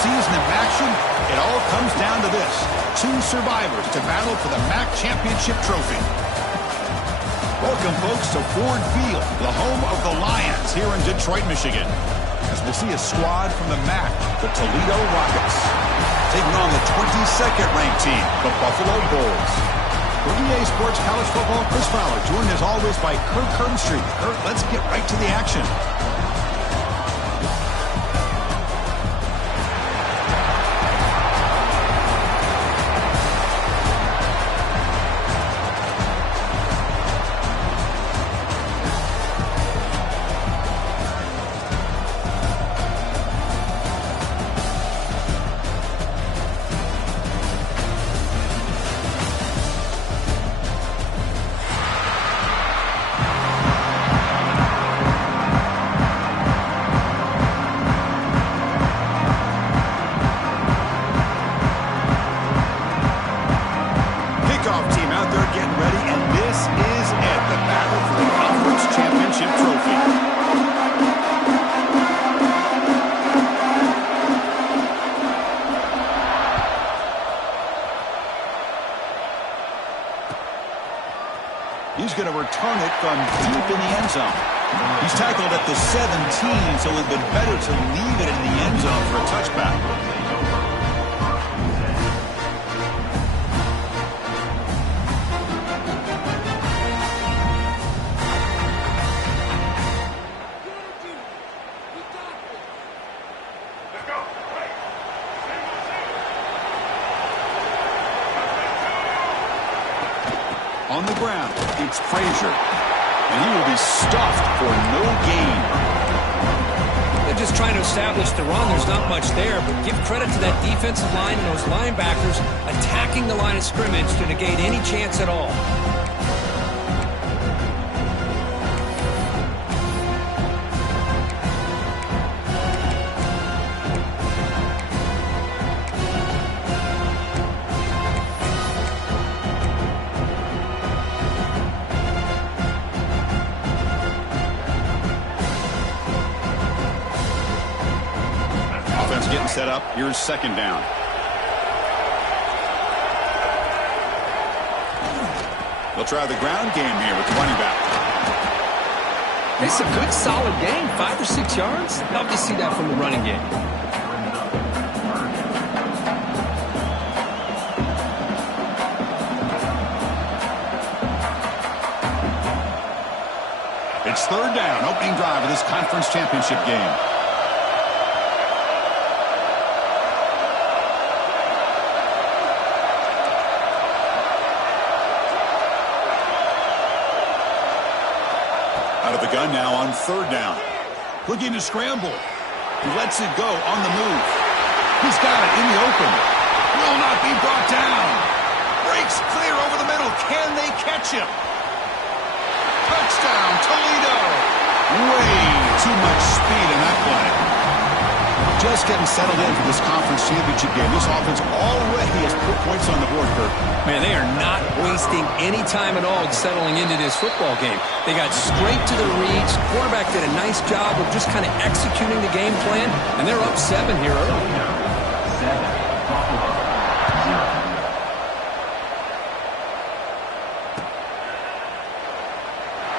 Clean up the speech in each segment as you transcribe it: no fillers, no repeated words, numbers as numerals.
season of action, it all comes down to this. 2 survivors to battle for the MAC Championship trophy. Welcome, folks, to Ford Field, the home of the Lions here in Detroit, Michigan. As we'll see a squad from the MAC, the Toledo Rockets, taking on the 22nd ranked team, the Buffalo Bulls. For EA Sports College Football, Chris Fowler, joined as always by Kurt Kernstreet. Kurt, let's get right to the action. He's going to return it from deep in the end zone. He's tackled at the 17, so it would have been better to leave it in the end zone for a touchback. On the ground, it's Frazier, and he will be stuffed for no gain. They're just trying to establish the run. There's not much there, but give credit to that defensive line and those linebackers attacking the line of scrimmage to negate any chance at all. Getting set up. Here's second down. They'll try the ground game here with the running back. It's a good, solid game. 5 or 6 yards. Love to see that from the running game. It's third down. Opening drive of this conference championship game. Out of the gun now on third down. Looking to scramble. He lets it go on the move. He's got it in the open. Will not be brought down. Breaks clear over the middle. Can they catch him? Touchdown, Toledo. Way too much speed in that play. Just getting settled in for this conference championship game. This offense already has put points on the board, Kurt. Man, they are not wasting any time at all settling into this football game. They got straight to the reads. Quarterback did a nice job of just kind of executing the game plan, and they're up 7 here early.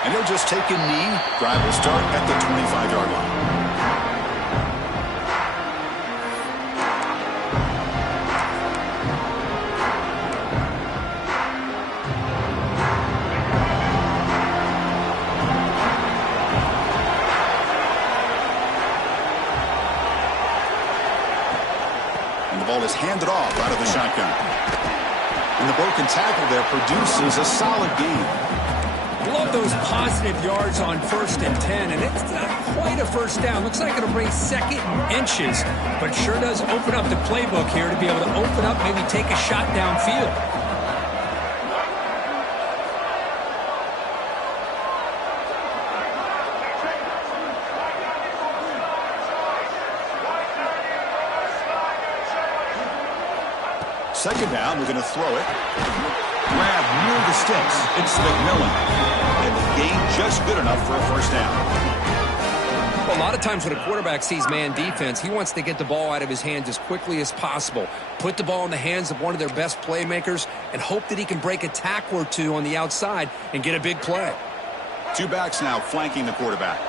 And he'll just take a knee. Drive will start at the 25-yard line. Ball is handed off out of the shotgun. And the broken tackle there produces a solid gain. Love those positive yards on 1st and 10, and it's not quite a first down. Looks like it'll bring second and inches, but sure does open up the playbook here to be able to open up, maybe take a shot downfield. Second down, we're going to throw it. Grab near the sticks. It's McMillan. And the gain just good enough for a first down. Well, a lot of times when a quarterback sees man defense, he wants to get the ball out of his hands as quickly as possible, put the ball in the hands of one of their best playmakers, and hope that he can break a tackle or two on the outside and get a big play. Two backs now flanking the quarterback.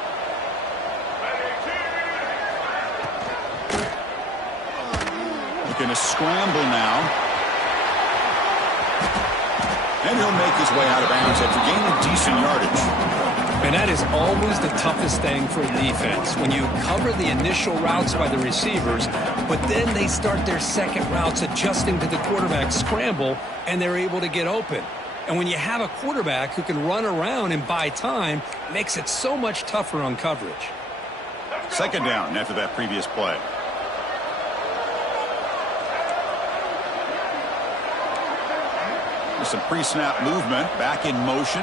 Looking to scramble now. And he'll make his way out of bounds after gaining decent yardage. And that is always the toughest thing for a defense. When you cover the initial routes by the receivers, but then they start their second routes adjusting to the quarterback scramble, and they're able to get open. And when you have a quarterback who can run around and buy time, it makes it so much tougher on coverage. Second down after that previous play. Some pre-snap movement, back in motion.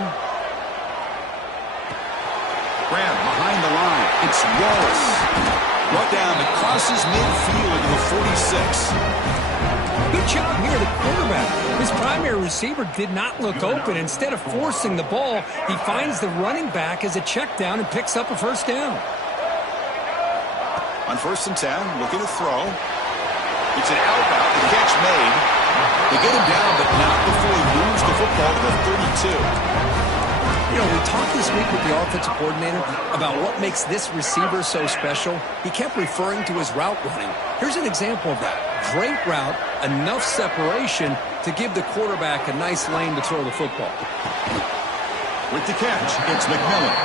Grab behind the line. It's Wallace. Brought down that crosses midfield to the 46. Good job here, the quarterback. His primary receiver did not look open. Instead of forcing the ball, he finds the running back as a check down and picks up a first down. On 1st and 10, looking to throw. It's an out-route, the catch made. They get him down, but not before he moves the football to the 32. You know, we talked this week with the offensive coordinator about what makes this receiver so special. He kept referring to his route running. Here's an example of that. Great route, enough separation to give the quarterback a nice lane to throw the football. With the catch, it's McMillan.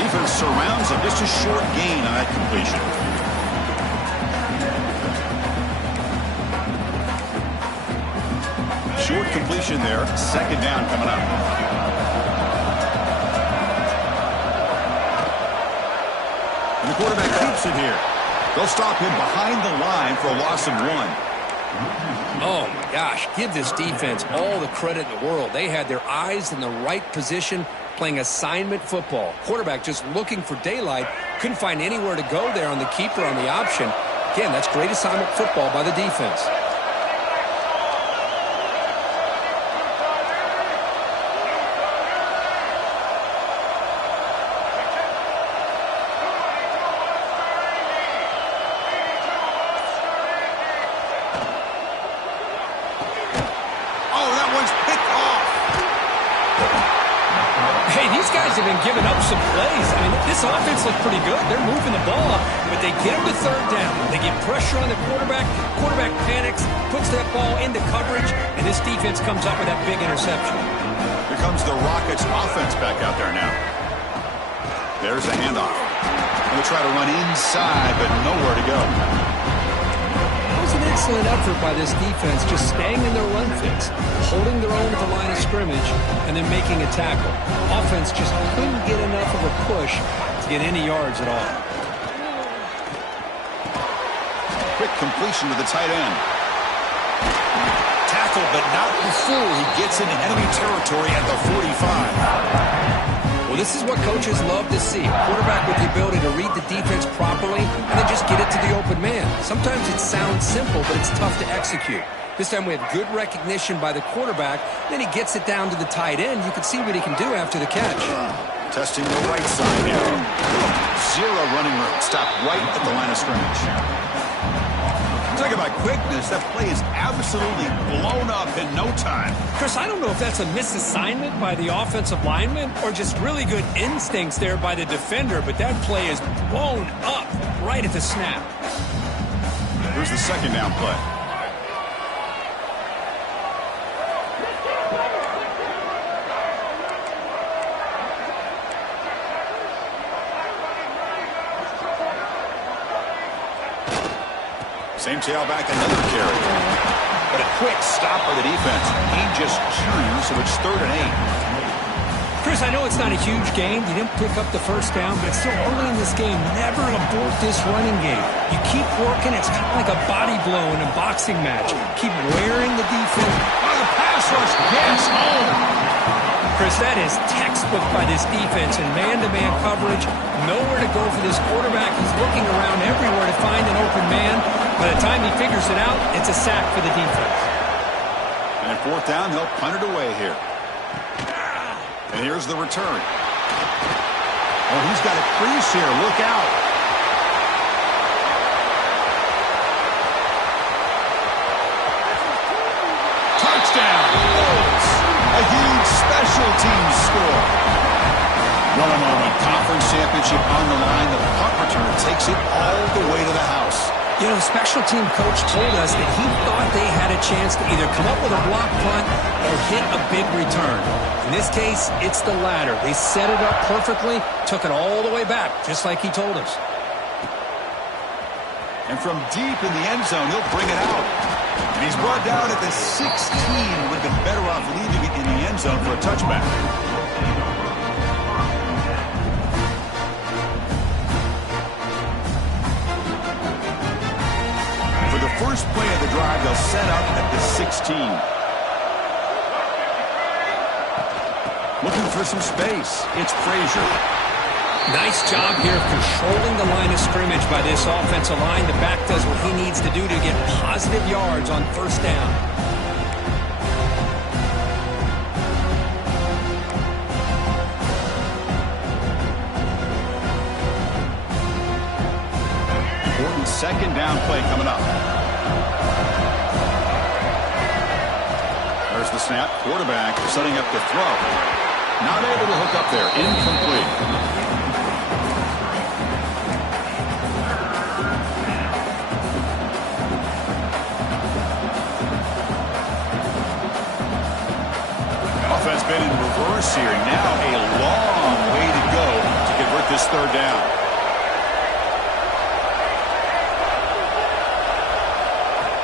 Defense surrounds him, just a short gain on that completion. Short completion there. Second down coming up. And the quarterback keeps it here. They'll stop him behind the line for a loss of 1. Oh, my gosh. Give this defense all the credit in the world. They had their eyes in the right position playing assignment football. Quarterback just looking for daylight. Couldn't find anywhere to go there on the keeper on the option. Again, that's great assignment football by the defense. Have been giving up some plays. I mean, this offense looks pretty good. They're moving the ball, but they get him to third down. They get pressure on the quarterback. Quarterback panics, puts that ball into coverage, and this defense comes up with that big interception. Here comes the Rockets offense back out there now. There's the handoff. They'll try to run inside, but nowhere to go. That was an excellent effort by this defense, just staying in their run fix, holding their own at the line of scrimmage, and then making a tackle. Offense just couldn't get enough of a push to get any yards at all. Quick completion to the tight end. Tackle, but not before he gets into enemy territory at the 45. Well, this is what coaches love to see. A quarterback with the ability to read the defense properly and then just get it to the open man. Sometimes it sounds simple, but it's tough to execute. This time we have good recognition by the quarterback. Then he gets it down to the tight end. You can see what he can do after the catch. Testing the right side here. Zero running room. Stopped right at the line of scrimmage. Talk about quickness. That play is absolutely blown up in no time. Chris, I don't know if that's a misassignment by the offensive lineman or just really good instincts there by the defender, but that play is blown up right at the snap. Here's the second down play. Same tailback, another carry. But a quick stop by the defense. He just chews, so it's 3rd and 8. Chris, I know it's not a huge gain. You didn't pick up the first down, but it's still early in this game. Never abort this running game. You keep working. It's kind of like a body blow in a boxing match. Keep wearing the defense. Oh, the pass rush gets home. Chris, that is textbook by this defense in man-to-man coverage. Nowhere to go for this quarterback. He's looking around everywhere to find an open man. By the time he figures it out, it's a sack for the defense. And at 4th down, he'll punt it away here. And here's the return. Oh, he's got a crease here. Look out. teams score. What a moment. Conference championship on the line. The punt return takes it all the way to the house. You know, the special team coach told us that he thought they had a chance to either come up with a block punt or hit a big return. In this case, it's the latter. They set it up perfectly, took it all the way back, just like he told us. And from deep in the end zone, he'll bring it out. And he's brought down at the 16. Would have been better off leaving it in the end zone for a touchback. For the first play of the drive, they'll set up at the 16. Looking for some space. It's Frazier. Nice job here of controlling the line of scrimmage by this offensive line. The back does what he needs to do to get positive yards on first down. Important second down play coming up. There's the snap. Quarterback setting up the throw. Not able to hook up there. Incomplete. Offense been in reverse here. Now a long way to go to convert this third down.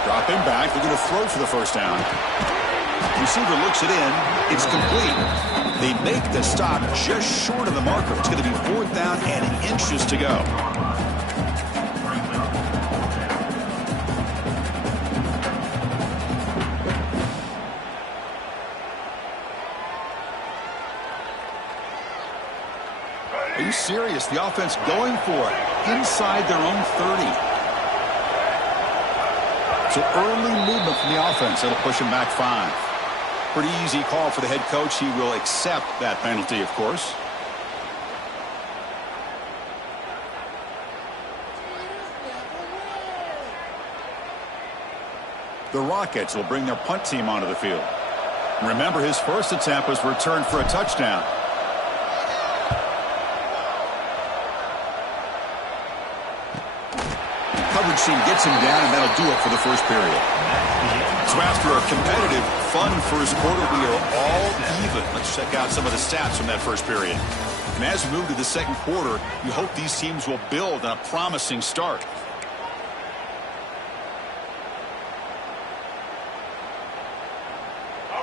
Dropping back. They're going to throw for the first down. Receiver looks it in. It's complete. They make the stop just short of the marker. It's going to be fourth down and inches to go. Are you serious? The offense going for it inside their own 30. So early movement from the offense. That'll push him back 5. Pretty easy call for the head coach. He will accept that penalty, of course. The Rockets will bring their punt team onto the field. Remember, his first attempt was returned for a touchdown. Coverage team gets him down, and that'll do it for the first period. So after a competitive, fun first quarter, we are all even. Let's check out some of the stats from that first period. And as we move to the second quarter, you hope these teams will build on a promising start.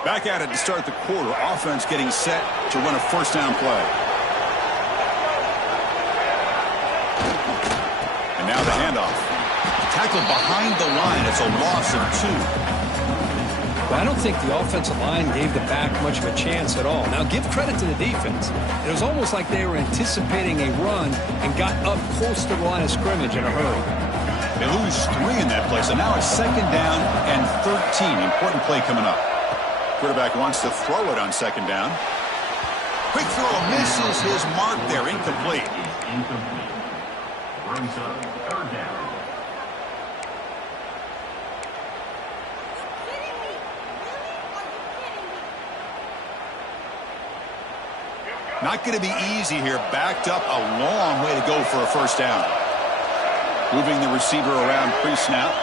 Back at it to start the quarter. Offense getting set to run a first down play. And now the handoff. Tackled behind the line. It's a loss of 2. But I don't think the offensive line gave the back much of a chance at all. Now, give credit to the defense. It was almost like they were anticipating a run and got up close to the line of scrimmage in a hurry. They lose 3 in that play, so now it's second down and 13. Important play coming up. Quarterback wants to throw it on second down. Quick throw, misses his mark there, incomplete. Brings up third down. Not going to be easy here. Backed up a long way to go for a first down. Moving the receiver around pre-snap.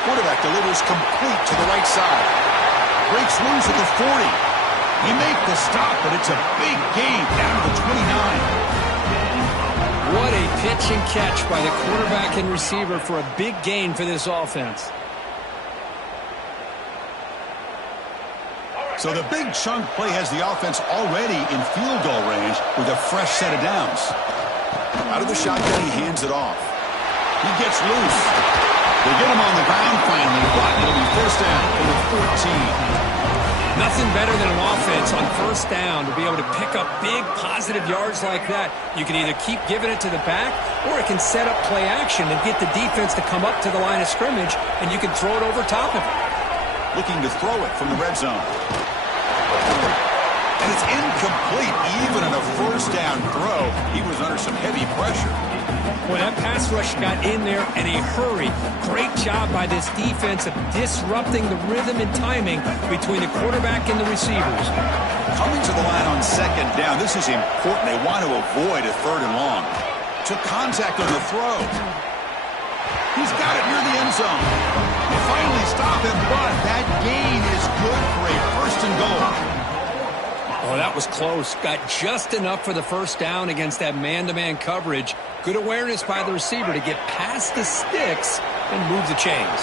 Quarterback delivers complete to the right side. Breaks loose at the 40. They make the stop, but it's a big gain down to the 29. What a pitch and catch by the quarterback and receiver for a big gain for this offense. So the big chunk play has the offense already in field goal range with a fresh set of downs. Out of the shotgun, he hands it off. He gets loose. They get him on the ground finally, but it'll be first down for the 14. Nothing better than an offense on first down to be able to pick up big positive yards like that. You can either keep giving it to the back, or it can set up play action and get the defense to come up to the line of scrimmage, and you can throw it over top of it. Looking to throw it from the red zone. And it's incomplete. Even on a first down throw, he was under some heavy pressure. Boy, that pass rush got in there in a hurry. Great job by this defense of disrupting the rhythm and timing between the quarterback and the receivers. Coming to the line on second down, this is important. They want to avoid a third and long. Took contact on the throw. He's got it near the end zone. They finally stop him, but that gain is good for a first and goal. Oh, that was close. Got just enough for the first down against that man-to-man coverage. Good awareness by the receiver to get past the sticks and move the chains.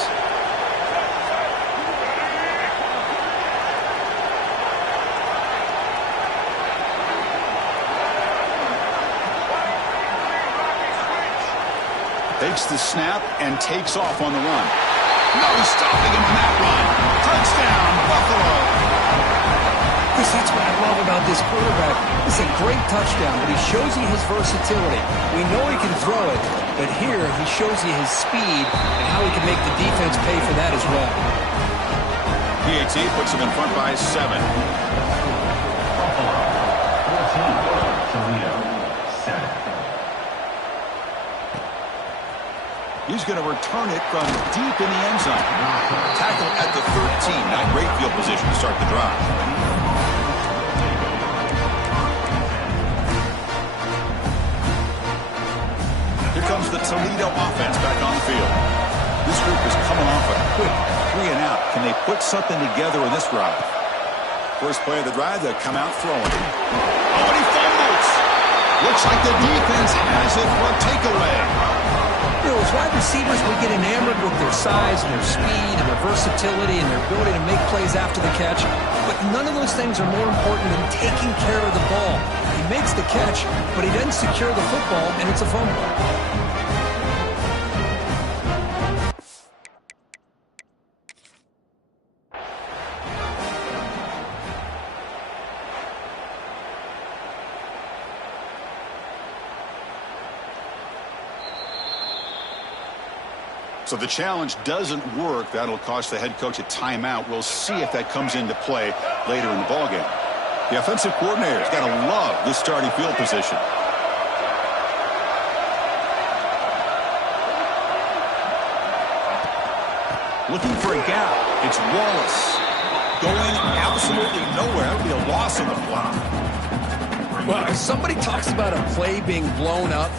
Takes the snap and takes off on the run. No stopping him on that run. Touchdown, Buffalo. Chris, that's what I love about this quarterback. It's a great touchdown, but he shows you his versatility. We know he can throw it, but here he shows you his speed and how he can make the defense pay for that as well. PAT puts him in front by 7. He's going to return it from deep in the end zone. Tackle at the 13. Not great field position to start the drive. Here comes the Toledo offense back on the field. This group is coming off a quick 3 and out. Can they put something together in this drive? First play of the drive, they'll come out throwing. Oh, and he fumbles! Looks like the defense has it for a takeaway. You know, as wide receivers, we get enamored with their size and their speed and their versatility and their ability to make plays after the catch. But none of those things are more important than taking care of the ball. He makes the catch, but he doesn't secure the football, and it's a fumble. So the challenge doesn't work. That'll cost the head coach a timeout. We'll see if that comes into play later in the ballgame. The offensive coordinator's got to love this starting field position. Looking for a gap. It's Wallace. Going absolutely nowhere. That would be a loss on the fly. Well, if somebody talks about a play being blown up,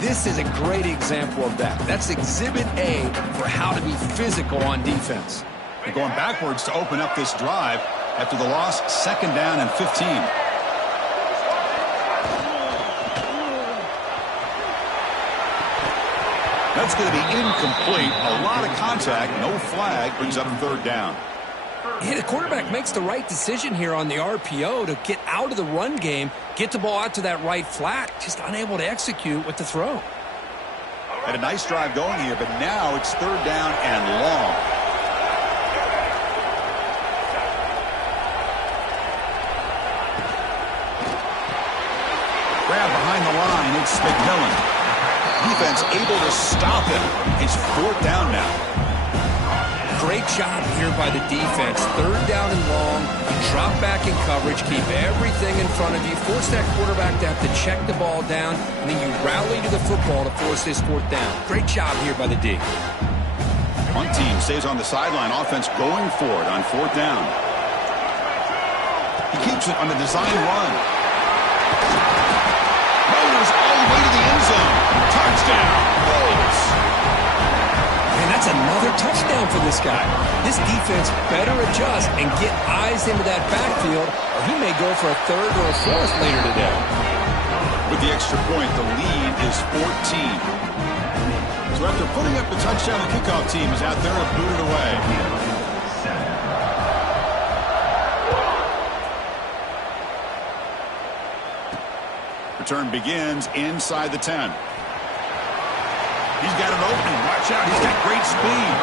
this is a great example of that. That's exhibit A for how to be physical on defense. They're going backwards to open up this drive after the loss, second down and 15. That's going to be incomplete. A lot of contact, no flag, brings up third down. Yeah, the quarterback makes the right decision here on the RPO to get out of the run game, get the ball out to that right flat, just unable to execute with the throw. Had a nice drive going here, but now it's third down and long. Grab behind the line, it's McMillan. Defense able to stop him. It's fourth down now. Great job here by the defense. Third down and long. You drop back in coverage, keep everything in front of you, force that quarterback to have to check the ball down, and then you rally to the football to force this fourth down. Great job here by the D. One team stays on the sideline. Offense going for it on fourth down. He keeps it on the design run. Motors all the way to the end zone. Touchdown. Bulls. And that's another touchdown for this guy. This defense better adjust and get eyes into that backfield, or he may go for a third or a fourth later today. With the extra point, the lead is 14. So after putting up the touchdown, the kickoff team is out there and booted away. Return begins inside the 10. He's got an opening. Watch out. He's got great speed.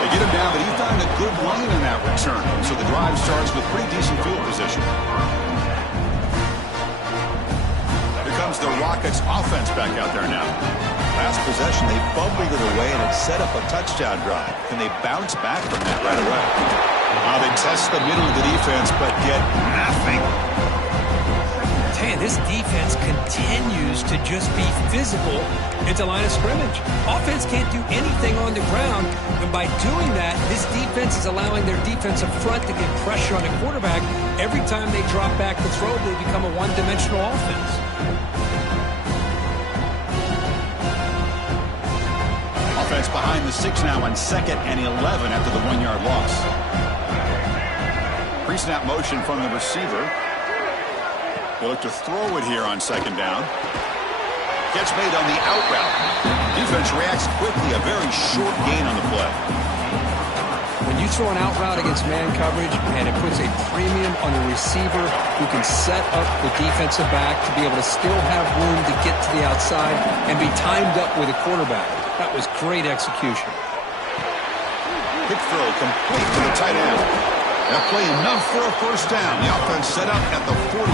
They get him down, but he found a good lane in that return. So the drive starts with pretty decent field position. Here comes the Rockets offense back out there now. Last possession, they fumbled it away, and it set up a touchdown drive. Can they bounce back from that right away? Now they test the middle of the defense, but get nothing. Man, this defense continues to just be physical at the line of scrimmage. Offense can't do anything on the ground, and by doing that, this defense is allowing their defensive front to get pressure on the quarterback. Every time they drop back to throw, they become a one-dimensional offense. Offense behind the 6 now on 2nd and 11 after the 1-yard loss. Pre-snap motion from the receiver. They look to throw it here on 2nd down. Catch made on the out route. Defense reacts quickly. A very short gain on the play. When you throw an out route against man coverage, and it puts a premium on the receiver who can set up the defensive back to be able to still have room to get to the outside and be timed up with a quarterback. That was great execution. Quick throw complete to the tight end. That play enough for a first down. The offense set up at the 43.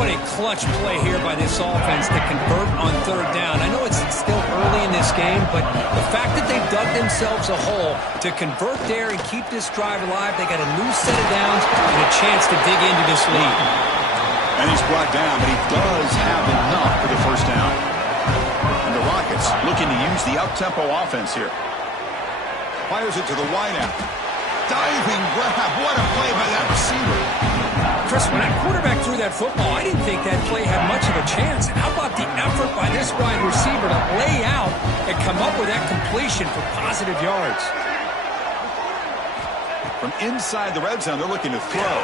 What a clutch play here by this offense to convert on 3rd down. I know it's still early in this game, but the fact that they've dug themselves a hole to convert there and keep this drive alive, they got a new set of downs and a chance to dig into this lead. And he's brought down, but he does have enough for the first down. And the Rockets looking to use the up-tempo offense here. Fires it to the wideout. Diving grab. What a play by that receiver. Chris, when that quarterback threw that football, I didn't think that play had much of a chance. How about the effort by this wide receiver to lay out and come up with that completion for positive yards? From inside the red zone, they're looking to throw.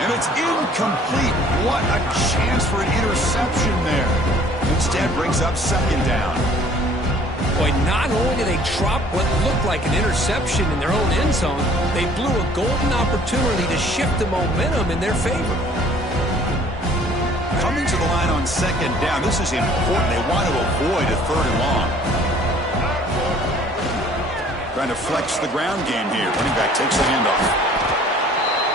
And it's incomplete. What a chance for an interception there. Instead brings up 2nd down. Boy, not only did they drop what looked like an interception in their own end zone, they blew a golden opportunity to shift the momentum in their favor. Coming to the line on 2nd down, this is important. They want to avoid a 3rd and long. Trying to flex the ground game here. Running back takes the handoff.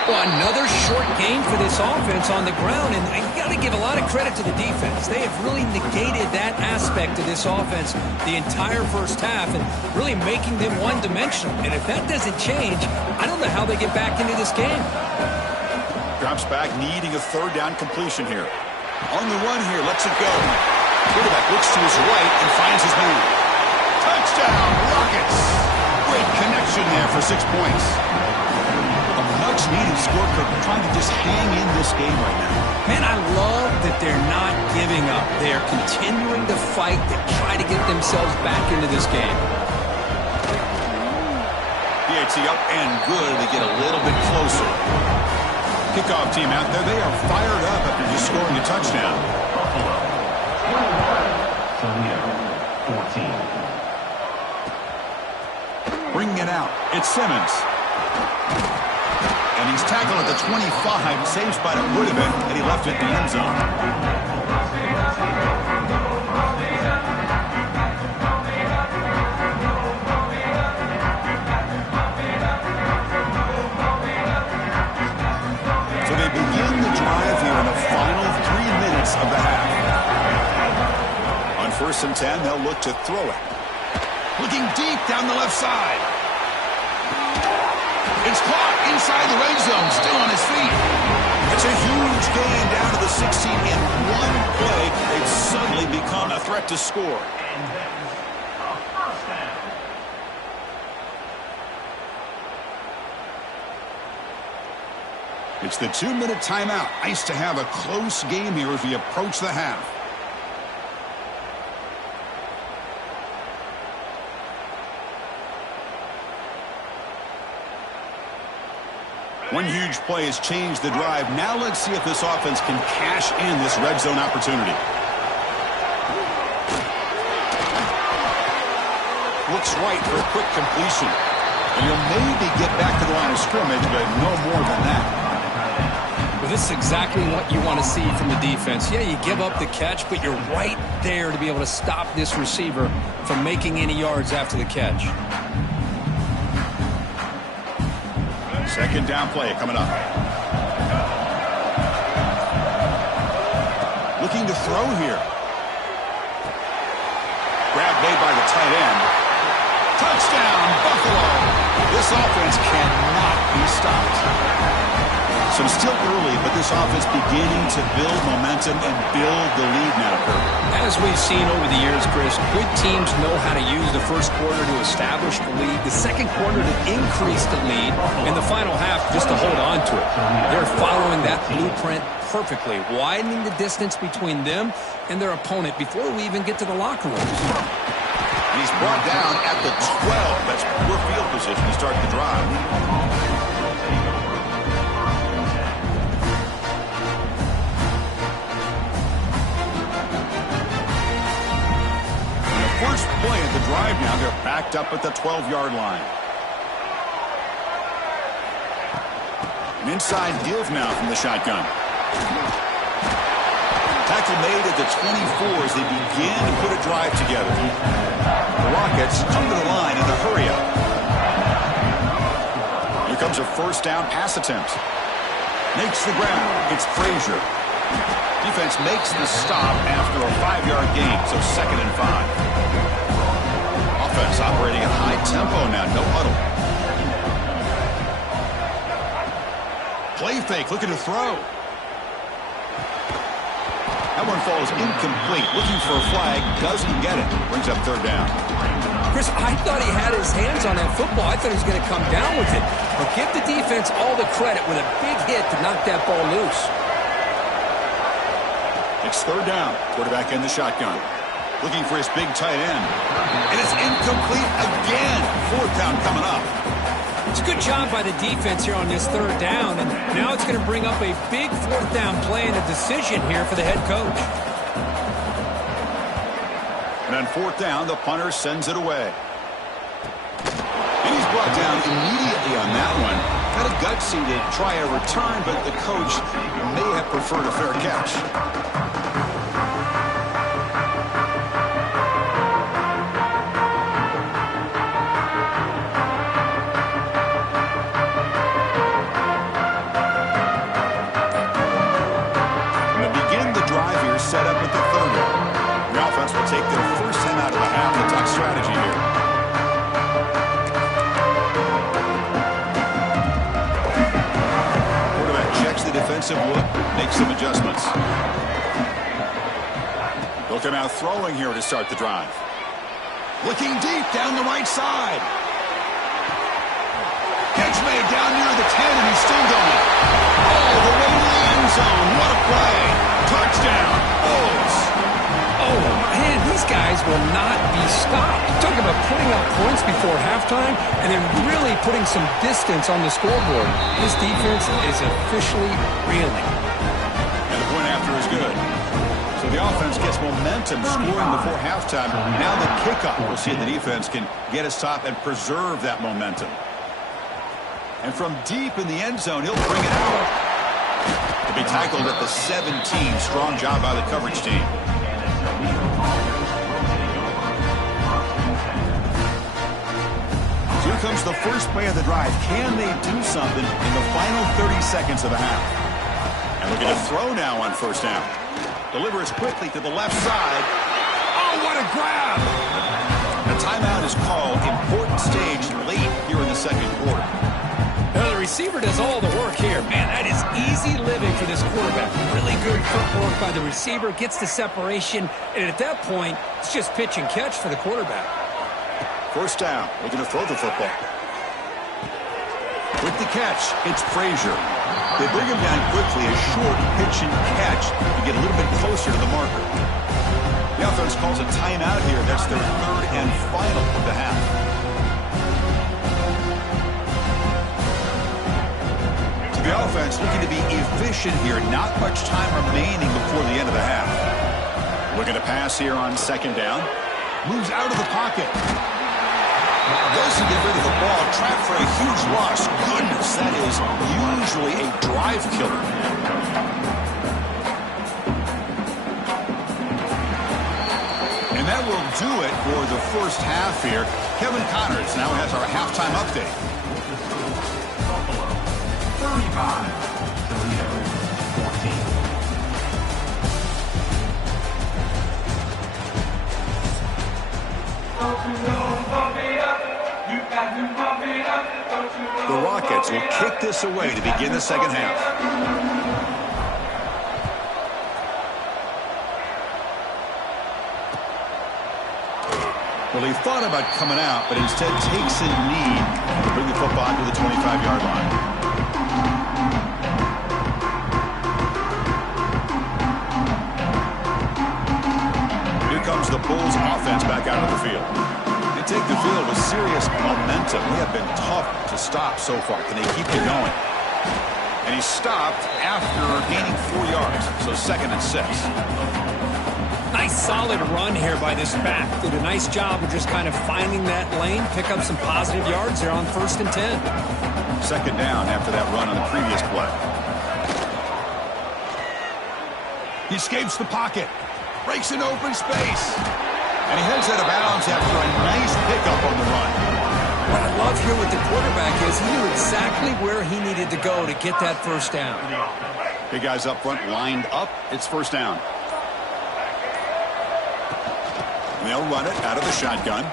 Well, another short gain for this offense on the ground, and you got to give a lot of credit to the defense. They have really negated that aspect of this offense the entire first half and really making them one-dimensional. And if that doesn't change, I don't know how they get back into this game. Drops back, needing a 3rd down completion here. On the run here, lets it go. Quarterback looks to his right and finds his man. Touchdown, Rockets! Great connection there for 6 points. A much-needed score, trying to just hang in this game right now. Man, I love that they're not giving up. They are continuing to fight to try to get themselves back into this game. PAT up and good. They get a little bit closer. Kickoff team out there. They are fired up after just scoring a touchdown. 14. Bringing it out. It's Simmons. And he's tackled at the 25. Same spot it would have been, and he left it in the end zone. So they begin the drive here in the final 3 minutes of the half. On 1st and 10, they'll look to throw it. Looking deep down the left side. It's caught inside the red zone, still on his feet. It's a huge gain down to the 16 in one play. They've suddenly become a threat to score. It's the 2-minute timeout. Nice to have a close game here as we approach the half. One huge play has changed the drive. Now let's see if this offense can cash in this red zone opportunity. Looks right for a quick completion. And he'll maybe get back to the line of scrimmage, but no more than that. Well, this is exactly what you want to see from the defense. Yeah, you give up the catch, but you're right there to be able to stop this receiver from making any yards after the catch. 2nd down play coming up. Looking to throw here. Grab made by the tight end. Touchdown, Buffalo. This offense cannot be stopped. So it's still early, but this offense beginning to build momentum and build the lead now, Kirk. As we've seen over the years, Chris, good teams know how to use the first quarter to establish the lead, the second quarter to increase the lead, and the final half just to hold on to it. They're following that blueprint perfectly, widening the distance between them and their opponent before we even get to the locker rooms. He's brought down at the 12. That's poor field position to start the drive. First play of the drive now. They're backed up at the 12-yard line. An inside give now from the shotgun. Tackle made at the 24 as they begin to put a drive together. The Rockets come to the line in the hurry-up. Here comes a first down pass attempt. Makes the ground. It's Frazier. Defense makes the stop after a 5-yard gain, so 2nd and 5. Offense operating at high tempo now, no huddle. Play fake, looking to throw. That one falls incomplete. Looking for a flag, doesn't get it. Brings up 3rd down. Chris, I thought he had his hands on that football. I thought he was going to come down with it. But give the defense all the credit with a big hit to knock that ball loose. It's 3rd down. Quarterback in the shotgun. Looking for his big tight end. And it's incomplete again. 4th down coming up. It's a good job by the defense here on this 3rd down. And now it's going to bring up a big 4th down play and a decision here for the head coach. And on 4th down, the punter sends it away. And he's brought down immediately on that one. Got a gutsy to try a return, but the coach may have preferred a fair catch. Set up at the 30. The offense will take their first 10 out of the half. The top strategy here. Quarterback checks the defensive look, makes some adjustments. They'll come out throwing here to start the drive. Looking deep down the right side. Catch made down near the 10, and he's still going. All the way to the end zone. What a play. Touchdown. Oh, man, these guys will not be stopped. Talk about putting up points before halftime and then really putting some distance on the scoreboard. This defense is officially reeling. And the point after is good. So the offense gets momentum scoring before halftime. Now the kickoff. We'll see if the defense can get a stop and preserve that momentum. And from deep in the end zone, he'll bring it out. To be tackled at the 17. Strong job by the coverage team. So here comes the first play of the drive. Can they do something in the final 30 seconds of the half? And we're going to throw now on 1st down. Delivers quickly to the left side. Oh, what a grab! A timeout is called. Important stage late here in the 2nd quarter. Now, the receiver does all the work here. Man, that is easy living for this quarterback. Really good footwork by the receiver, gets the separation, and at that point, it's just pitch and catch for the quarterback. 1st down. We're going to throw the football. With the catch, it's Frazier. They bring him down quickly, a short pitch and catch to get a little bit closer to the marker. The offense calls a timeout here. That's their 3rd and final of the half. The offense looking to be efficient here. Not much time remaining before the end of the half. Looking to pass here on 2nd down. Moves out of the pocket. Doesn't get rid of the ball. Trapped for a huge loss. Goodness, that is usually a drive killer. And that will do it for the first half here. Kevin Connors now has our halftime update. 35, Toledo, 14. Don't you know, bump it up. You got to bump it up. The Rockets will kick this away to begin the second half. Well, he thought about coming out, but instead takes a knee to bring the football to the 25-yard line. Here comes the Bulls offense back out of the field. They take the field with serious momentum. They have been tough to stop so far. Can they keep it going? And he stopped after gaining 4 yards, so 2nd and 6. Nice solid run here by this back. Did a nice job of just kind of finding that lane, pick up some positive yards there on 1st and 10. 2nd down after that run on the previous play. He escapes the pocket, breaks an open space, and he heads out of bounds after a nice pickup on the run. What I love here with the quarterback is he knew exactly where he needed to go to get that 1st down. Big guys up front lined up. It's 1st down. And they'll run it out of the shotgun.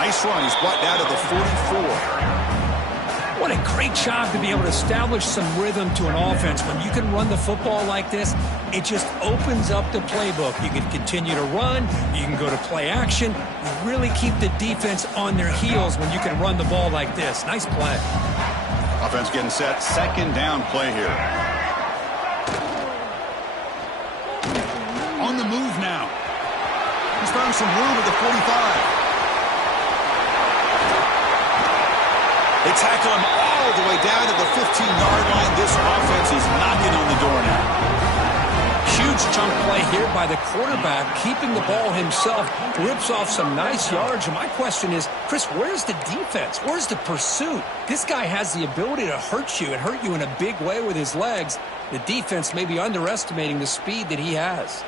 Nice run. He's brought down to the 44. What a great job to be able to establish some rhythm to an offense. When you can run the football like this, it just opens up the playbook. You can continue to run. You can go to play action. You really keep the defense on their heels when you can run the ball like this. Nice play. Offense getting set. 2nd down play here. On the move now. He's found some room at the 45. They tackle him all the way down to the 15-yard line. This offense is knocking on the door now. Huge chunk play here by the quarterback, keeping the ball himself, rips off some nice yards. And my question is, Chris, where's the defense? Where's the pursuit? This guy has the ability to hurt you and hurt you in a big way with his legs. The defense may be underestimating the speed that he has.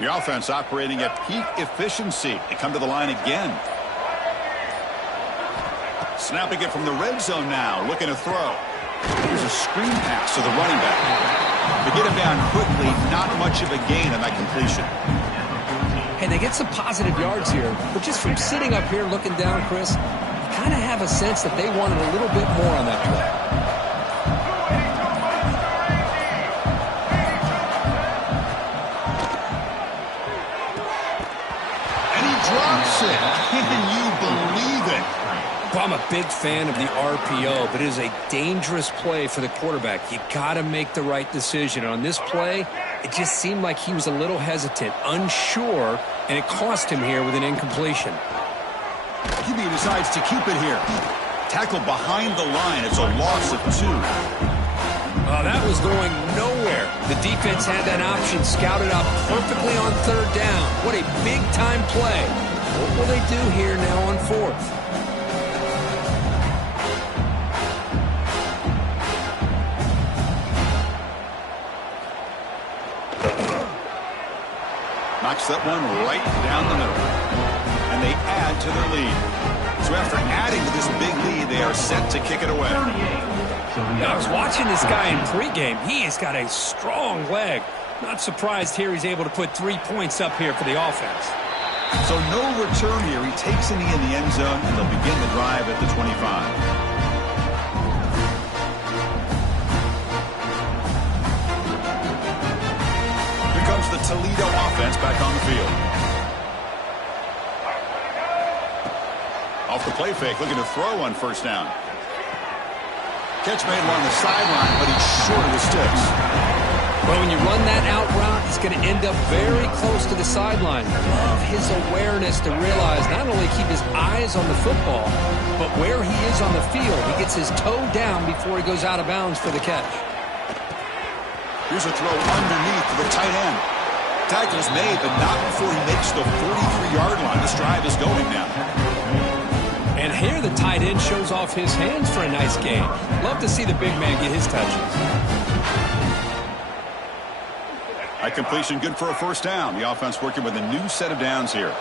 The offense operating at peak efficiency. They come to the line again. Snapping it from the red zone now. Looking to throw. Here's a screen pass to the running back. To get him down quickly, not much of a gain on that completion. Hey, they get some positive yards here. But just from sitting up here looking down, Chris, you kind of have a sense that they wanted a little bit more on that play. Can you believe it? Well, I'm a big fan of the RPO, but it is a dangerous play for the quarterback. You got to make the right decision. On this play, it just seemed like he was a little hesitant, unsure, and it cost him here with an incompletion. QB decides to keep it here. Tackled behind the line. It's a loss of 2. That was going nowhere. The defense had that option scouted out perfectly on 3rd down. What a big-time play. What will they do here now on 4th? Knocks that one right down the middle. And they add to their lead. So after adding to this big lead, they are set to kick it away. I was watching this guy in pregame. He has got a strong leg. Not surprised here he's able to put 3 points up here for the offense. So no return here. He takes a knee in the end zone, and they'll begin the drive at the 25. Here comes the Toledo offense back on the field. Off the play fake, looking to throw on 1st down. Catch made along the sideline, but he's short of the sticks. Well, when you run that out route, he's going to end up very close to the sideline. Love his awareness to realize not only keep his eyes on the football, but where he is on the field. He gets his toe down before he goes out of bounds for the catch. Here's a throw underneath to the tight end. Tackle's made, but not before he makes the 43-yard line. This drive is going now. And here the tight end shows off his hands for a nice gain. Love to see the big man get his touches. That completion good for a 1st down. The offense working with a new set of downs here.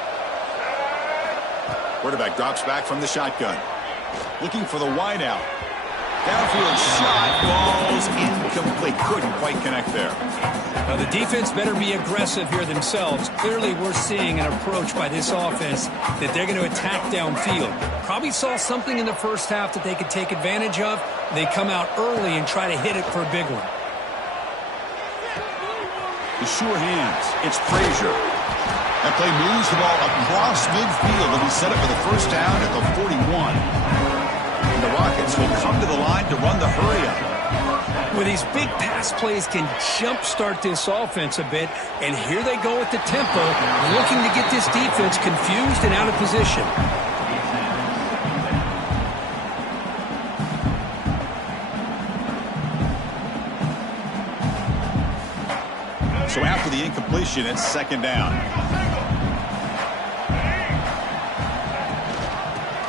Quarterback drops back from the shotgun. Looking for the wide out. Downfield shot falls incomplete. Couldn't quite connect there. Now the defense better be aggressive here themselves. Clearly we're seeing an approach by this offense that they're going to attack downfield. Probably saw something in the first half that they could take advantage of. They come out early and try to hit it for a big one. The sure hands. It's Frazier. That play moves the ball across midfield, and he set it for the first down at the 41. And the Rockets will come to the line to run the hurry-up. Well, these big pass plays can jumpstart this offense a bit, and here they go at the tempo, looking to get this defense confused and out of position. So after the incompletion, it's second down.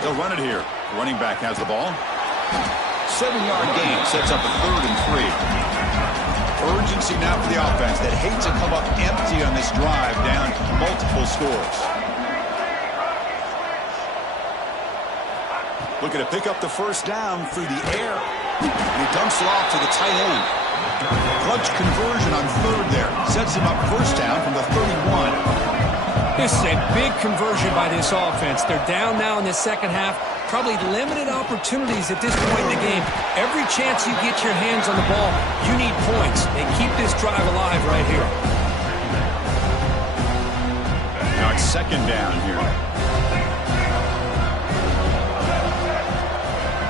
They'll run it here. Running back has the ball. 7-yard gain sets up a 3rd and 3. Urgency now for the offense that hates to come up empty on this drive down multiple scores. Looking to pick up the first down through the air. And he dumps it off to the tight end. Clutch conversion on 3rd there. Sets him up first down from the 31. This is a big conversion by this offense. They're down now in the second half. Probably limited opportunities at this point in the game. Every chance you get your hands on the ball, you need points. They keep this drive alive right here. Now it's second down here.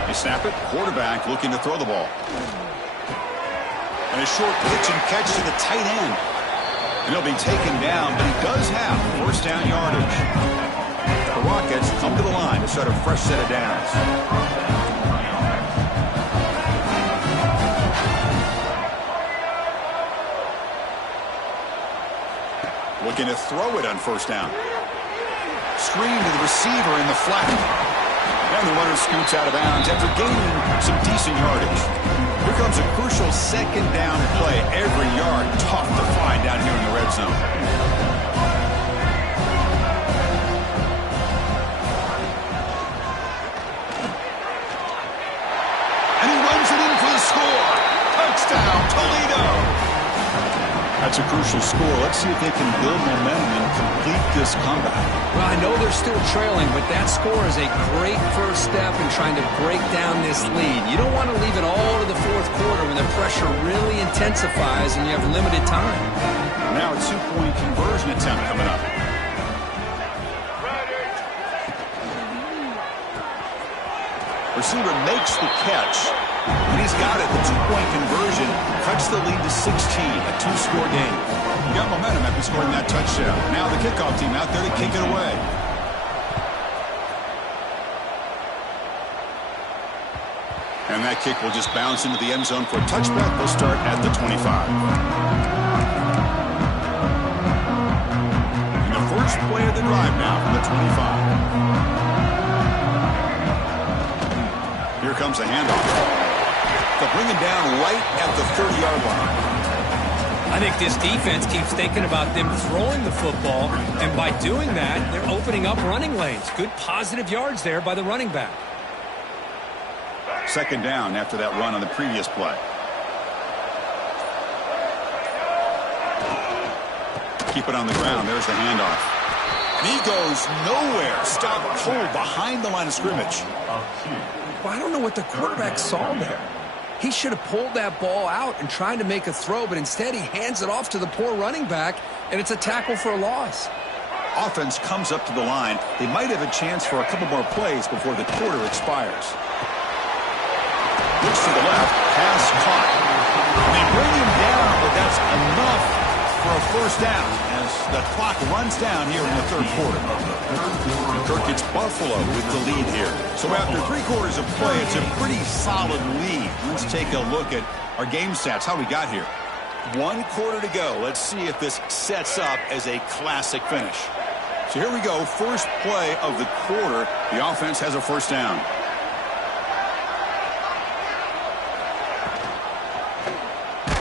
They snap it. Quarterback looking to throw the ball. And a short pitch and catch to the tight end. And he'll be taken down, but he does have first down yardage. The Rockets come to the line to start a fresh set of downs. Looking to throw it on first down. Screen to the receiver in the flat. And the runner scoots out of bounds after gaining some decent yardage. Here comes a crucial second down play. Every yard tough to find down here in the red zone. And he runs it in for the score. Touchdown, Toledo. That's a crucial score. Let's see if they can build momentum and complete this comeback. Well, I know they're still trailing, but that score is a great first step in trying to break down this lead. You don't want to leave it all to the fourth quarter when the pressure really intensifies and you have limited time. Now a 2-point conversion attempt coming up. Receiver makes the catch. And he's got it. The 2-point conversion cuts the lead to 16, a 2-score game. You got momentum after scoring that touchdown. Now the kickoff team out there to kick it away. And that kick will just bounce into the end zone for a touchback. They'll start at the 25. And the first play of the drive now from the 25. Here comes a handoff. They'll bring him down right at the 30-yard line. I think this defense keeps thinking about them throwing the football, and by doing that, they're opening up running lanes. Good positive yards there by the running back. Second down after that run on the previous play. Keep it on the ground. There's the handoff. And he goes nowhere. Stop cold behind the line of scrimmage. Well, I don't know what the quarterback saw there. He should have pulled that ball out and tried to make a throw, but instead he hands it off to the poor running back, and it's a tackle for a loss. Offense comes up to the line. They might have a chance for a couple more plays before the quarter expires. Looks to the left. Pass caught. They bring him down, but that's enough for a first down as the clock runs down here in the third quarter. Kirk gets Buffalo with the lead here. So after 3 quarters of play, it's a pretty solid lead. Let's take a look at our game stats, how we got here. 1 quarter to go. Let's see if this sets up as a classic finish. So here we go. First play of the quarter. The offense has a first down.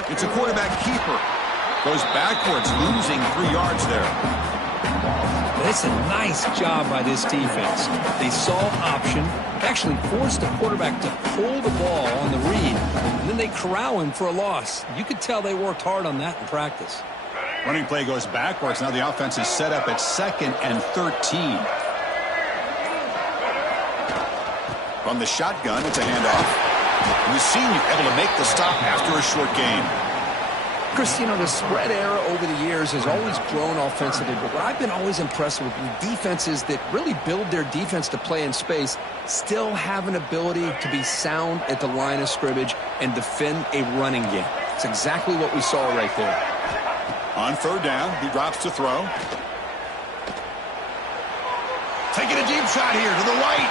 It's a quarterback keeper. Goes backwards, losing 3 yards there. But it's a nice job by this defense. They saw option, actually forced the quarterback to pull the ball on the read, and then they corral him for a loss. You could tell they worked hard on that in practice. Running play goes backwards. Now the offense is set up at 2nd and 13. From the shotgun, it's a handoff. And the senior able to make the stop after a short gain. Chris, you know, the spread era over the years has always grown offensively, but what I've been always impressed with defenses that really build their defense to play in space still have an ability to be sound at the line of scrimmage and defend a running game. It's exactly what we saw right there. On 3rd down, he drops to throw. Taking a deep shot here to the right.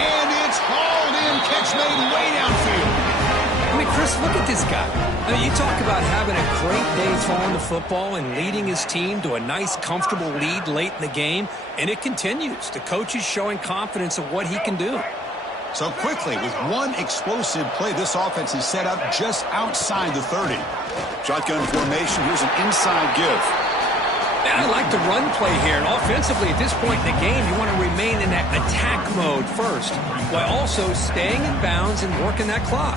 And it's hauled in. Catch made way downfield. I mean, Chris, look at this guy. I mean, you talk about having a great day throwing the football and leading his team to a nice, comfortable lead late in the game, and it continues. The coach is showing confidence of what he can do. So quickly, with one explosive play, this offense is set up just outside the 30. Shotgun formation. Here's an inside give. And I like the run play here. And offensively, at this point in the game, you want to remain in that attack mode first, while also staying in bounds and working that clock.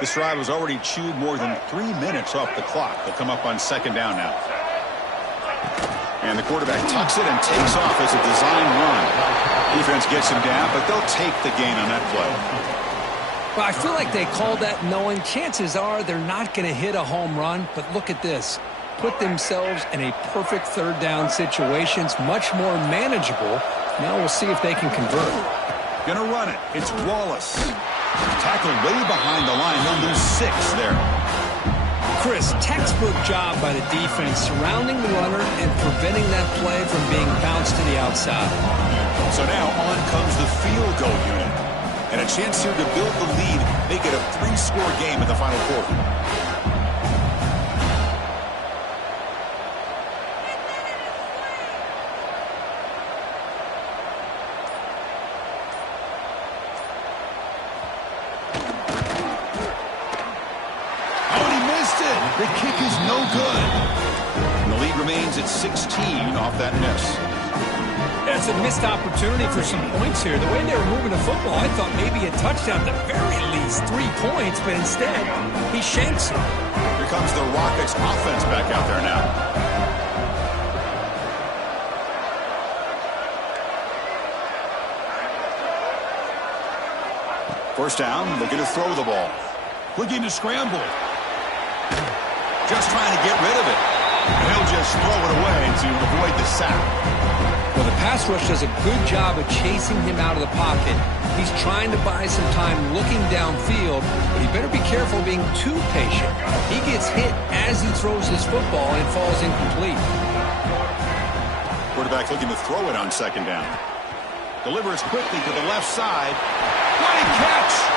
This drive has already chewed more than 3 minutes off the clock. They'll come up on 2nd down now. And the quarterback tucks it and takes off as a design run. Defense gets him down, but they'll take the gain on that play. Well, I feel like they called that knowing chances are they're not going to hit a home run, but look at this. Put themselves in a perfect 3rd down situation. It's much more manageable. Now we'll see if they can convert. Gonna run it. It's Wallace. Tackled way behind the line. He'll lose 6 there. Chris, textbook job by the defense surrounding the runner and preventing that play from being bounced to the outside. So now on comes the field goal unit. And a chance here to build the lead, make it a 3-score game in the final quarter. The kick is no good. And the lead remains at 16 off that miss. That's a missed opportunity for some points here. The way they were moving the football, I thought maybe a touchdown, at the very least 3 points, but instead, he shanks it. Here comes the Rockets offense back out there now. First down, looking to throw the ball. Looking to scramble. Just trying to get rid of it. He'll just throw it away to avoid the sack. Well, the pass rush does a good job of chasing him out of the pocket. He's trying to buy some time looking downfield, but he better be careful being too patient. He gets hit as he throws his football and falls incomplete. Quarterback looking to throw it on 2nd down. Delivers quickly to the left side. What a catch!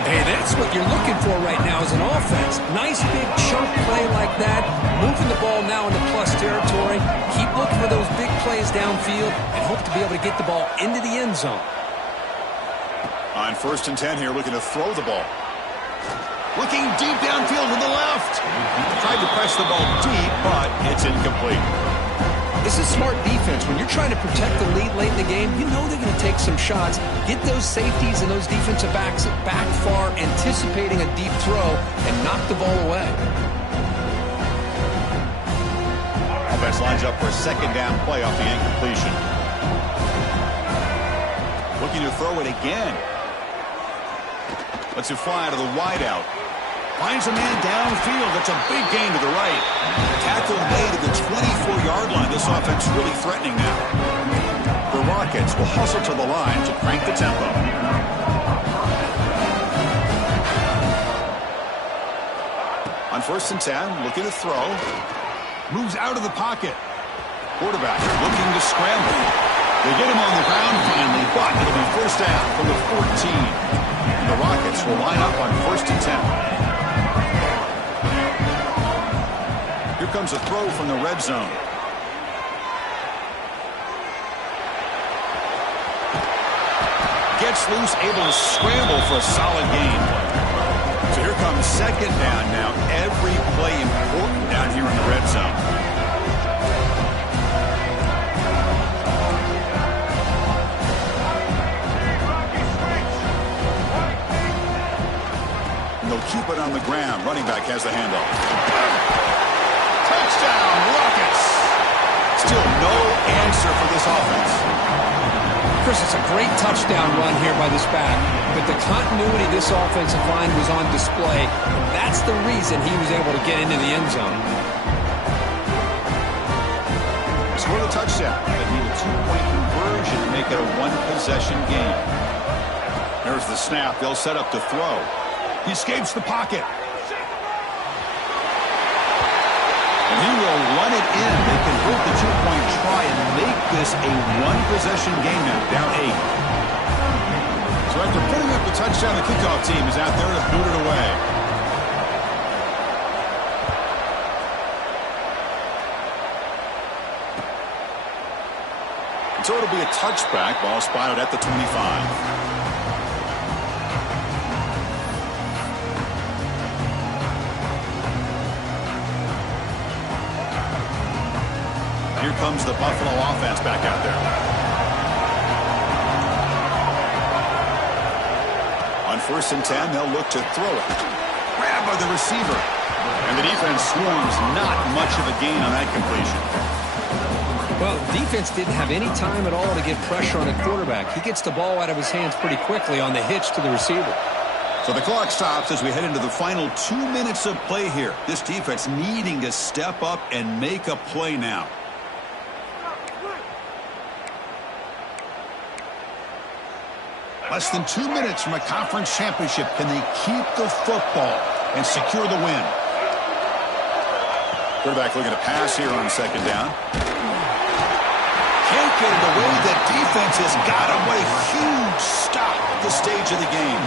Hey, that's what you're looking for right now as an offense. Nice big chunk play like that. Moving the ball now into plus territory. Keep looking for those big plays downfield and hope to be able to get the ball into the end zone. On 1st and 10 here, looking to throw the ball. Looking deep downfield to the left. Tried to press the ball deep, but it's incomplete. This is smart defense. When you're trying to protect the lead late in the game, you know they're going to take some shots. Get those safeties and those defensive backs back far, anticipating a deep throw, and knock the ball away. Offense lines up for a 2nd down play off the incompletion. Looking to throw it again. Lets it fly to the wideout. Finds a man downfield. That's a big gain to the right. Tackle made at the 24-yard line. This offense really threatening now. The Rockets will hustle to the line to crank the tempo. On 1st and 10, looking to throw. Moves out of the pocket. Quarterback looking to scramble. They get him on the ground finally, but it'll be 1st down from the 14. And the Rockets will line up on 1st and 10. Here comes a throw from the red zone. Gets breaks loose, able to scramble for a solid gain. So here comes second down now. Every play important down here in the red zone. They'll keep it on the ground. Running back has the handoff. Touchdown, Rockets! Still no answer for this offense. Chris, it's a great touchdown run here by this back, but the continuity of this offensive line was on display, and that's the reason he was able to get into the end zone. Score the touchdown, but need a two-point conversion to make it a one-possession game. There's the snap. They'll set up to throw. He escapes the pocket. And he will run it in. They convert the two-point try and make this a one-possession game now, down 8. So after putting up the touchdown, the kickoff team is out there to boot it away. And so it'll be a touchback. Ball spotted at the 25. Here comes the Buffalo offense back out there. On 1st and 10, they'll look to throw it. Grab by the receiver. And the defense swarms. Not much of a gain on that completion. Well, defense didn't have any time at all to get pressure on the quarterback. He gets the ball out of his hands pretty quickly on the hitch to the receiver. So the clock stops as we head into the final 2 minutes of play here. This defense needing to step up and make a play now. Less than 2 minutes from a conference championship. Can they keep the football and secure the win? Quarterback looking to pass here on 2nd down. Can't get it away. The defense has got him. What a huge stop at this stage of the game.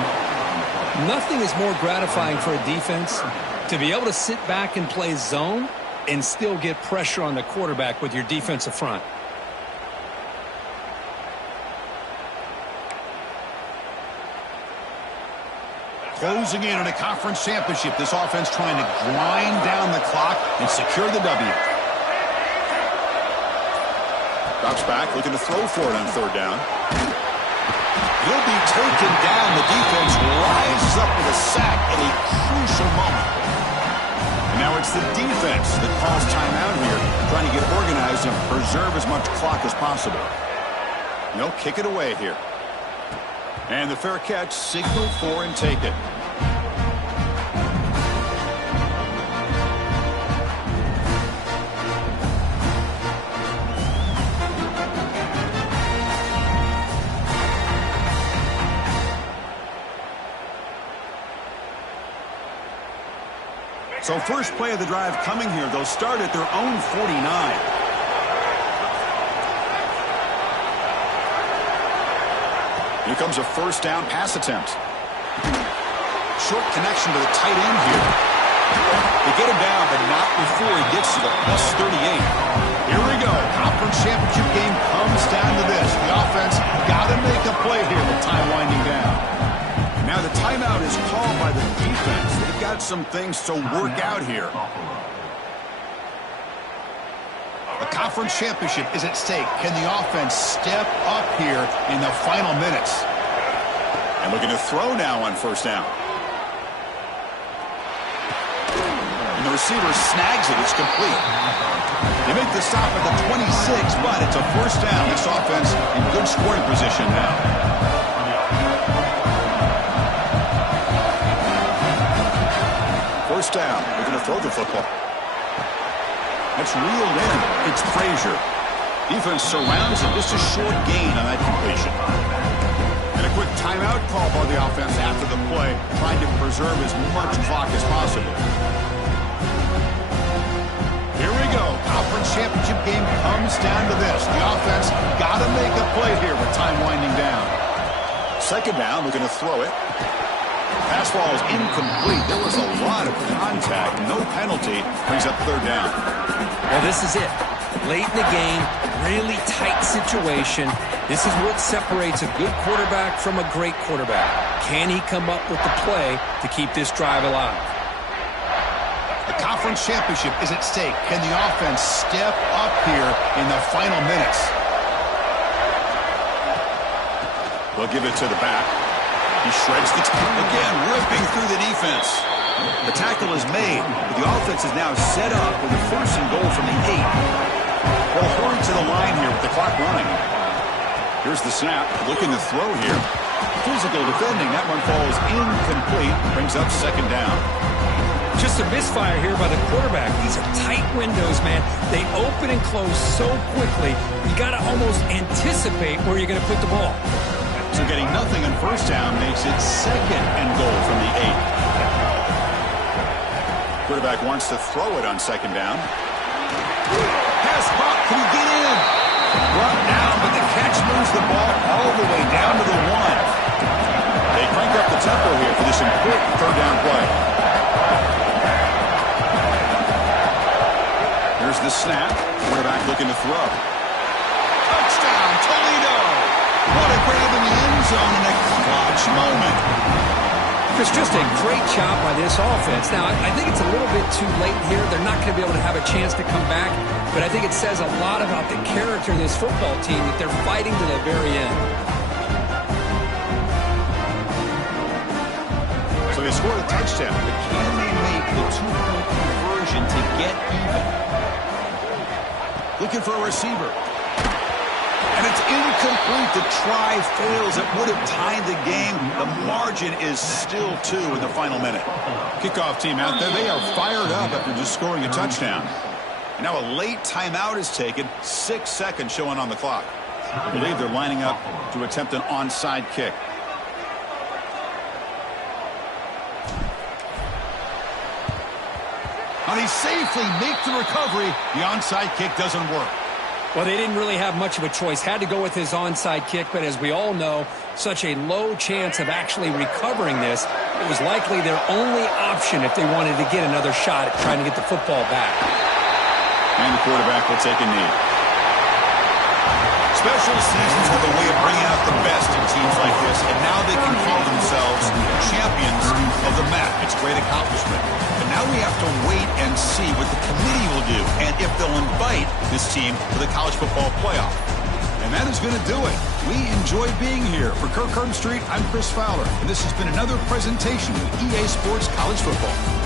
Nothing is more gratifying for a defense to be able to sit back and play zone and still get pressure on the quarterback with your defensive front. Closing in on a conference championship. This offense trying to grind down the clock and secure the W. Drops back, looking to throw for it on 3rd down. He'll be taken down. The defense rises up with a sack at a crucial moment. And now it's the defense that calls timeout here, trying to get organized and preserve as much clock as possible. They'll kick it away here. And the fair catch, signal for and take it. So first play of the drive coming here. They'll start at their own 49. Here comes a 1st down pass attempt. Short connection to the tight end here. They get him down, but not before he gets to the +38. Here we go. Conference championship game comes down to this. The offense got to make a play here with time winding down. Now the timeout is called by the defense. They've got some things to work out here. A conference championship is at stake. Can the offense step up here in the final minutes? And looking to throw now on 1st down. And the receiver snags it. It's complete. They make the stop at the 26, but it's a 1st down. This offense in good scoring position now. First down. Looking to throw the football. That's reeled in. It's Frazier. Defense surrounds him. Just a short gain on that completion. And a quick timeout call by the offense after the play, trying to preserve as much clock as possible. Here we go. Conference championship game comes down to this. The offense got to make a play here with time winding down. 2nd down, looking to throw it. Pass ball is incomplete. There was a lot of contact. No penalty. Brings up 3rd down. Well, this is it. Late in the game, really tight situation. This is what separates a good quarterback from a great quarterback. Can he come up with the play to keep this drive alive? The conference championship is at stake. Can the offense step up here in the final minutes? They'll give it to the back. He shreds the tackle again, ripping through the defense. The tackle is made, but the offense is now set up with a 1st and goal from the 8. They'll hurry to the line here with the clock running. Here's the snap, looking to throw here. Physical defending, that one falls incomplete, brings up 2nd down. Just a misfire here by the quarterback. These are tight windows, man. They open and close so quickly, you got to almost anticipate where you're going to put the ball. So getting nothing on 1st down makes it 2nd and goal from the 8. Quarterback wants to throw it on 2nd down. Pass pop, can he get in? Brought down, but the catch moves the ball all the way down to the 1. They crank up the tempo here for this important 3rd down play. Here's the snap. Quarterback looking to throw. Touchdown, Toledo! What a grab in the end zone in a clutch moment. It's just a great job by this offense. Now, I think it's a little bit too late here. They're not going to be able to have a chance to come back, but I think it says a lot about the character of this football team that they're fighting to the very end. So they scored a touchdown, but can they make the 2-point conversion to get even? Looking for a receiver. And it's incomplete. The try fails. It would have tied the game. The margin is still 2 in the final minute. Kickoff team out there. They are fired up after just scoring a touchdown. And now a late timeout is taken. 6 seconds showing on the clock. I believe they're lining up to attempt an onside kick. And he safely makes the recovery. The onside kick doesn't work. Well, they didn't really have much of a choice. Had to go with his onside kick, but as we all know, such a low chance of actually recovering this. It was likely their only option if they wanted to get another shot at trying to get the football back. And the quarterback will take a knee. Special seasons have a way of bringing out the best in teams like this, and now they can call themselves champions of the MAC. It's a great accomplishment. But now we have to wait and see what the committee will do and if they'll invite this team to the college football playoff. And that is going to do it. We enjoy being here. For Kirk Street, I'm Chris Fowler, and this has been another presentation of EA Sports College Football.